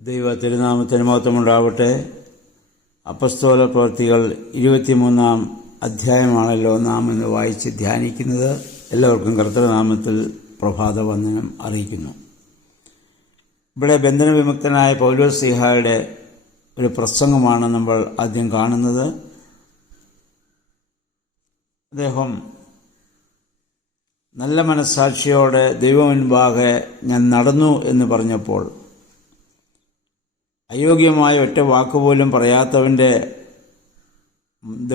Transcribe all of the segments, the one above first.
ദൈവ തിരുനാമത്തിന് മഹത്വമുണ്ടാവട്ടെ. അപ്പസ്തോല പ്രവൃത്തികൾ 23-ാം അധ്യായമാണല്ലോ നാം ഇന്ന് വായിച്ച് ധ്യാനിക്കുന്നത്. എല്ലാവർക്കും കർത്തൃനാമത്തിൽ പ്രഭാതവന്ദനം അറിയിക്കുന്നു. ഇവിടെ ബന്ധനവിമുക്തനായ പൗലോസ് ശ്ലീഹായുടെ ഒരു പ്രസംഗമാണ് നമ്മൾ ആദ്യം കാണുന്നത്. അദ്ദേഹം നല്ല മനസ്സാക്ഷിയോടെ ദൈവമുൻപാകെ ഞാൻ നടന്നു എന്ന് പറഞ്ഞപ്പോൾ അയോഗ്യമായ ഒറ്റ വാക്കുപോലും പറയാത്തവൻ്റെ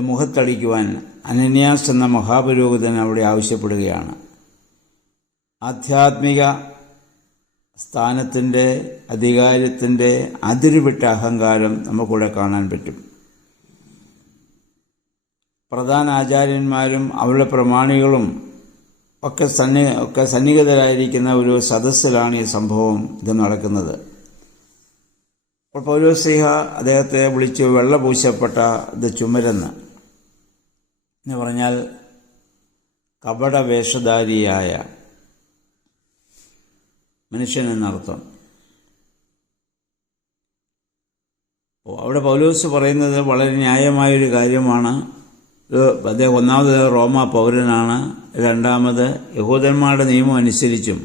മുഖത്തടിക്കുവാൻ അനന്യാസ് എന്ന മഹാപുരോഹിതൻ അവിടെ ആവശ്യപ്പെടുകയാണ്. ആധ്യാത്മിക സ്ഥാനത്തിൻ്റെ അധികാരത്തിൻ്റെ അതിരുവിട്ട അഹങ്കാരം നമുക്കിവിടെ കാണാൻ പറ്റും. പ്രധാന ആചാര്യന്മാരും അവരുടെ പ്രമാണികളും ഒക്കെ സന്നിഹിതരായിരിക്കുന്ന ഒരു സദസ്സിലാണ് ഈ സംഭവം ഇത് നടക്കുന്നത്. അപ്പോൾ പൗലോസ് ശ്ലീഹ അദ്ദേഹത്തെ വിളിച്ചു വെള്ളപൂശപ്പെട്ട ഇത് ചുമരെന്ന് എന്ന് പറഞ്ഞാൽ കപട വേഷധാരിയായ മനുഷ്യൻ എന്നർത്ഥം. അവിടെ പൗലോസ് പറയുന്നത് വളരെ ന്യായമായൊരു കാര്യമാണ്. അദ്ദേഹം ഒന്നാമത് റോമ പൗരനാണ്, രണ്ടാമത് യഹൂദന്മാരുടെ നിയമം അനുസരിച്ചും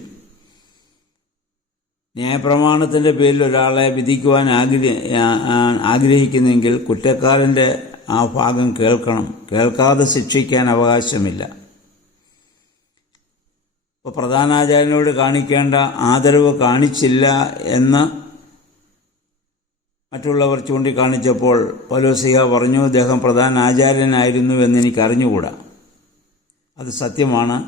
ന്യായപ്രമാണത്തിൻ്റെ പേരിൽ ഒരാളെ വിധിക്കുവാൻ ആഗ്രഹിക്കുന്നെങ്കിൽ കുറ്റക്കാരൻ്റെ ആ ഭാഗം കേൾക്കണം. കേൾക്കാതെ ശിക്ഷിക്കാൻ അവകാശമില്ല. ഇപ്പോൾ പ്രധാനാചാര്യനോട് കാണിക്കേണ്ട ആദരവ് കാണിച്ചില്ല എന്ന് മറ്റുള്ളവർ ചൂണ്ടിക്കാണിച്ചപ്പോൾ പൗലോസ് ശ്ലീഹ പറഞ്ഞു, അദ്ദേഹം പ്രധാന ആചാര്യനായിരുന്നു എന്നെനിക്ക് അറിഞ്ഞുകൂടാ. അത് സത്യമാണ്.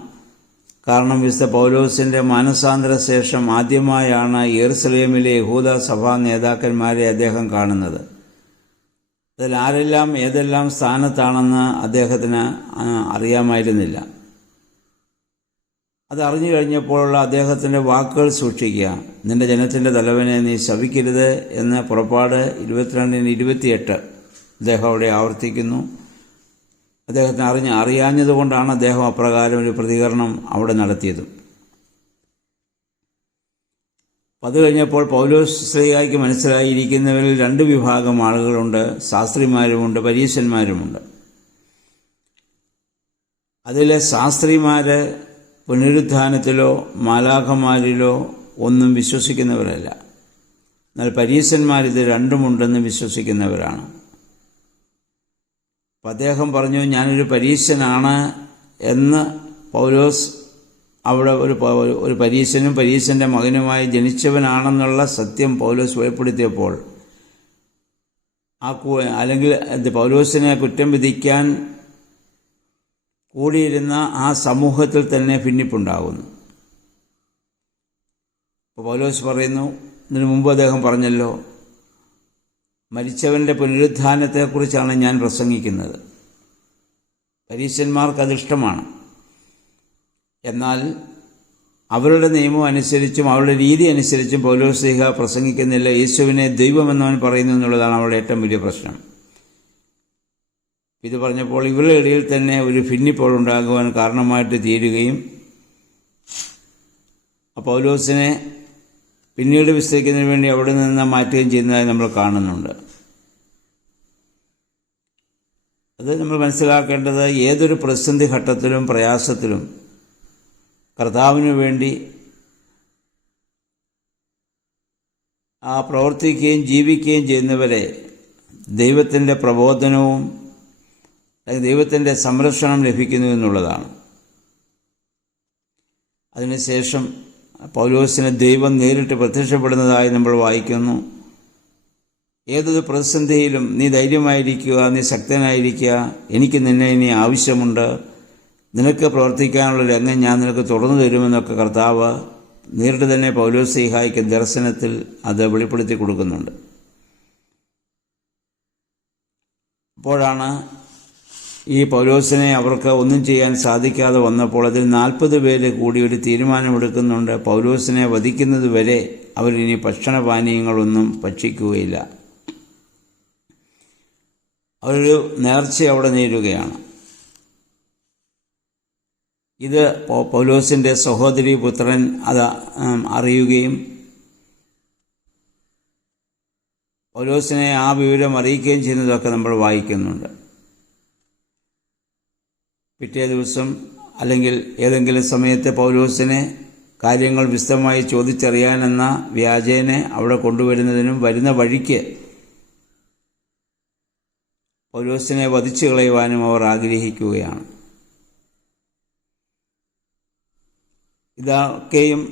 കാരണം വിശുദ്ധ പൗലോസിൻ്റെ മാനസാന്തര ശേഷം ആദ്യമായാണ് യെരുശലേമിലെ യഹൂദ സഭാ നേതാക്കന്മാരെ അദ്ദേഹം കാണുന്നത്. അതിൽ ആരെല്ലാം ഏതെല്ലാം സ്ഥാനത്താണെന്ന് അദ്ദേഹത്തിന് അറിയാമായിരുന്നില്ല. അതറിഞ്ഞു കഴിഞ്ഞപ്പോഴുള്ള അദ്ദേഹത്തിൻ്റെ വാക്കുകൾ സൂക്ഷിക്കുക. നിന്റെ ജനത്തിൻ്റെ തലവനെ നീ ശപിക്കരുത് എന്ന് പുറപ്പാട് 22-28 അദ്ദേഹം അവിടെ ആവർത്തിക്കുന്നു. അദ്ദേഹത്തിന് അറിയാഞ്ഞതുകൊണ്ടാണ് അദ്ദേഹം അപ്രകാരം ഒരു പ്രതികരണം അവിടെ നടത്തിയത്. അത് കഴിഞ്ഞപ്പോൾ പൗലോസ് ശ്ലീഹായ്ക്ക് മനസ്സിലായിരിക്കുന്നവരിൽ 2 വിഭാഗം ആളുകളുണ്ട്. ശാസ്ത്രിമാരുമുണ്ട്, പരീശന്മാരുമുണ്ട്. അതിലെ ശാസ്ത്രിമാർ പുനരുത്ഥാനത്തിലോ മാലാഖമാരിലോ ഒന്നും വിശ്വസിക്കുന്നവരല്ല. എന്നാൽ പരീശന്മാരിത് രണ്ടുമുണ്ടെന്ന് വിശ്വസിക്കുന്നവരാണ്. അപ്പം അദ്ദേഹം പറഞ്ഞു, ഞാനൊരു പരീശനാണ് എന്ന്. പൗലോസ് അവിടെ ഒരു പരീശനും പരീശൻ്റെ മകനുമായി ജനിച്ചവനാണെന്നുള്ള സത്യം പൗലോസ് വെളിപ്പെടുത്തിയപ്പോൾ അല്ലെങ്കിൽ പൗലോസിനെ കുറ്റം വിധിക്കാൻ കൂടിയിരുന്ന ആ സമൂഹത്തിൽ തന്നെ ഭിന്നിപ്പുണ്ടാകുന്നു. ഇപ്പോൾ പൗലോസ് പറയുന്നു, ഇതിനു മുമ്പ് അദ്ദേഹം പറഞ്ഞല്ലോ, മരിച്ചവൻ്റെ പുനരുത്ഥാനത്തെക്കുറിച്ചാണ് ഞാൻ പ്രസംഗിക്കുന്നത്. പരീശന്മാർക്കതിഷ്ടമാണ്. എന്നാൽ അവരുടെ നിയമം അനുസരിച്ചും അവരുടെ രീതി അനുസരിച്ചും പൗലോസ് ശ്ലീഹ പ്രസംഗിക്കുന്നില്ല. യേശുവിനെ ദൈവമെന്നവൻ പറയുന്നു എന്നുള്ളതാണ് അവരുടെ ഏറ്റവും വലിയ പ്രശ്നം. ഇത് പറഞ്ഞപ്പോൾ ഇവരുടെ ഇടയിൽ തന്നെ ഒരു ഭിന്നിപ്പോഴുണ്ടാകുവാൻ കാരണമായിട്ട് തീരുകയും പൗലോസിനെ പിന്നീട് വിസ്തരിക്കുന്നതിന് വേണ്ടി അവിടെ നിന്ന് മാറ്റുകയും ചെയ്യുന്നതായി നമ്മൾ കാണുന്നുണ്ട്. അത് നമ്മൾ മനസ്സിലാക്കേണ്ടത്, ഏതൊരു പ്രതിസന്ധി ഘട്ടത്തിലും പ്രയാസത്തിലും കർത്താവിന് വേണ്ടി പ്രവർത്തിക്കുകയും ജീവിക്കുകയും ചെയ്യുന്നവരെ ദൈവത്തിൻ്റെ പ്രബോധനവും ദൈവത്തിൻ്റെ സംരക്ഷണം ലഭിക്കുന്നു എന്നുള്ളതാണ്. അതിനുശേഷം പൗലോസിന് ദൈവം നേരിട്ട് പ്രത്യക്ഷപ്പെടുന്നതായി നമ്മൾ വായിക്കുന്നു. ഏതൊരു പ്രതിസന്ധിയിലും നീ ധൈര്യമായിരിക്കുക, നീ ശക്തനായിരിക്കുക, എനിക്ക് നിന്നെ ഇനി ആവശ്യമുണ്ട്, നിനക്ക് പ്രവർത്തിക്കാനുള്ള രംഗം ഞാൻ നിനക്ക് തുറന്നു തരുമെന്നൊക്കെ കർത്താവ് നേരിട്ട് തന്നെ പൗലോസ് ശ്ലീഹായ്ക്ക് ദർശനത്തിൽ അത് വെളിപ്പെടുത്തി കൊടുക്കുന്നുണ്ട്. അപ്പോഴാണ് ഈ പൗലോസിനെ അവർക്ക് ഒന്നും ചെയ്യാൻ സാധിക്കാതെ വന്നപ്പോൾ അതിൽ 40 പേര് കൂടി ഒരു തീരുമാനമെടുക്കുന്നുണ്ട്. പൗലോസിനെ വധിക്കുന്നത് വരെ അവരിനി ഭക്ഷണപാനീയങ്ങളൊന്നും ഭക്ഷിക്കുകയില്ല. അവരൊരു നേർച്ച അവിടെ നേരുകയാണ്. ഇത് പൗലോസിൻ്റെ സഹോദരി പുത്രൻ അത് അറിയുകയും പൗലോസിനെ ആ വിവരം അറിയിക്കുകയും ചെയ്യുന്നതൊക്കെ നമ്മൾ വായിക്കുന്നുണ്ട്. പിറ്റേ ദിവസം അല്ലെങ്കിൽ ഏതെങ്കിലും സമയത്ത് പൗലോസിനെ കാര്യങ്ങൾ വിശദമായി ചോദിച്ചറിയാനെന്ന വ്യാജേനെ അവിടെ കൊണ്ടുവരുന്നതിനും വരുന്ന വഴിക്ക് പൗലോസിനെ വധിച്ചു കളയുവാനും അവർ ആഗ്രഹിക്കുകയാണ്. ഇതൊക്കെയും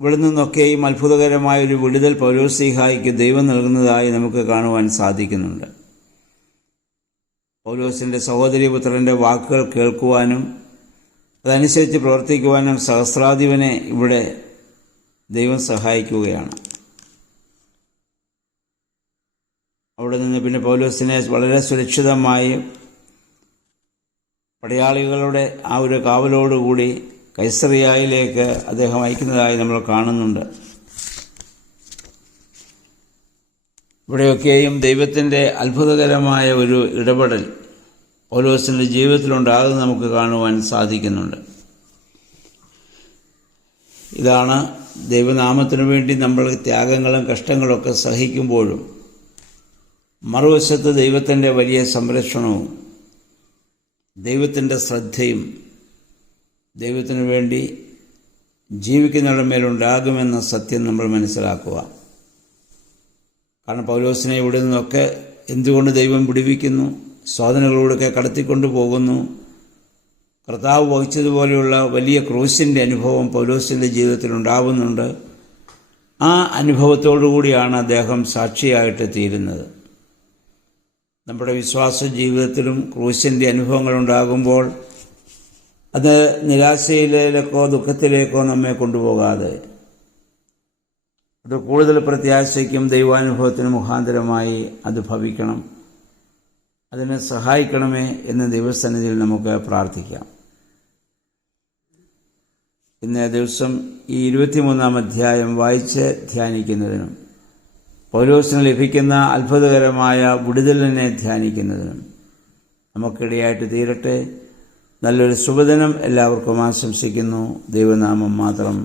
ഇവിടെ നിന്നൊക്കെയും അത്ഭുതകരമായൊരു വിടുതൽ പൗലോസ്ലീഹായ്ക്ക് ദൈവം നൽകുന്നതായി നമുക്ക് കാണുവാൻ സാധിക്കുന്നുണ്ട്. പൗലോസിൻ്റെ സഹോദരീപുത്രൻ്റെ വാക്കുകൾ കേൾക്കുവാനും അതനുസരിച്ച് പ്രവർത്തിക്കുവാനും സഹസ്രാധിപനെ ഇവിടെ ദൈവം സഹായിക്കുകയാണ്. അവിടെ നിന്ന് പിന്നെ പൗലോസിനെ വളരെ സുരക്ഷിതമായി പടയാളികളുടെ ആ ഒരു കാവലോടുകൂടി കൈസറിയയിലേക്ക് അദ്ദേഹം അയക്കുന്നതായി നമ്മൾ കാണുന്നുണ്ട്. ഇവിടെയൊക്കെയും ദൈവത്തിൻ്റെ അത്ഭുതകരമായ ഒരു ഇടപെടൽ പൗലോസിൻ്റെ ജീവിതത്തിലുണ്ടാകുന്നത് നമുക്ക് കാണുവാൻ സാധിക്കുന്നുണ്ട്. ഇതാണ് ദൈവനാമത്തിനു വേണ്ടി നമ്മൾ ത്യാഗങ്ങളും കഷ്ടങ്ങളൊക്കെ സഹിക്കുമ്പോഴും മറുവശത്ത് ദൈവത്തിൻ്റെ വലിയ സംരക്ഷണവും ദൈവത്തിൻ്റെ ശ്രദ്ധയും ദൈവത്തിനു വേണ്ടി ജീവിക്കുന്നവരുടെ മേലുണ്ടാകുമെന്ന സത്യം നമ്മൾ മനസ്സിലാക്കുക. കാരണം പൗലോസിനെ ഇവിടെ നിന്നൊക്കെ എന്തുകൊണ്ട് ദൈവം വിടുവിക്കുന്നു, സ്വാധീനങ്ങളിലൂടെയൊക്കെ കടത്തിക്കൊണ്ടു പോകുന്നു. കർത്താവ് വഹിച്ചതുപോലെയുള്ള വലിയ ക്രൂശിൻ്റെ അനുഭവം പൗലോസിൻ്റെ ജീവിതത്തിൽ ഉണ്ടാവുന്നുണ്ട്. ആ അനുഭവത്തോടുകൂടിയാണ് അദ്ദേഹം സാക്ഷിയായിട്ട് തീരുന്നത്. നമ്മുടെ വിശ്വാസ ജീവിതത്തിലും ക്രൂശിൻ്റെ അനുഭവങ്ങളുണ്ടാകുമ്പോൾ അത് നിരാശയിലേക്കോ ദുഃഖത്തിലേക്കോ നമ്മെ കൊണ്ടുപോകാതെ അത് കൂടുതൽ പ്രത്യാശയ്ക്കും ദൈവാനുഭവത്തിന് മുഖാന്തരമായി അത് ഭവിക്കണം. അതിനെ സഹായിക്കണമേ എന്ന് ദൈവസന്നിധിയിൽ നമുക്ക് പ്രാർത്ഥിക്കാം. ഇന്നേ ദിവസം ഈ 23-ാം അധ്യായം വായിച്ച് ധ്യാനിക്കുന്നതിനും പൗലോസിന് ലഭിക്കുന്ന അത്ഭുതകരമായ വിടുതലിനെ ധ്യാനിക്കുന്നതിനും നമുക്കിടയായിട്ട് തീരട്ടെ. നല്ലൊരു ശുഭദിനം എല്ലാവർക്കും ആശംസിക്കുന്നു. ദൈവനാമം മാത്രം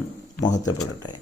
മഹത്വപ്പെടട്ടെ.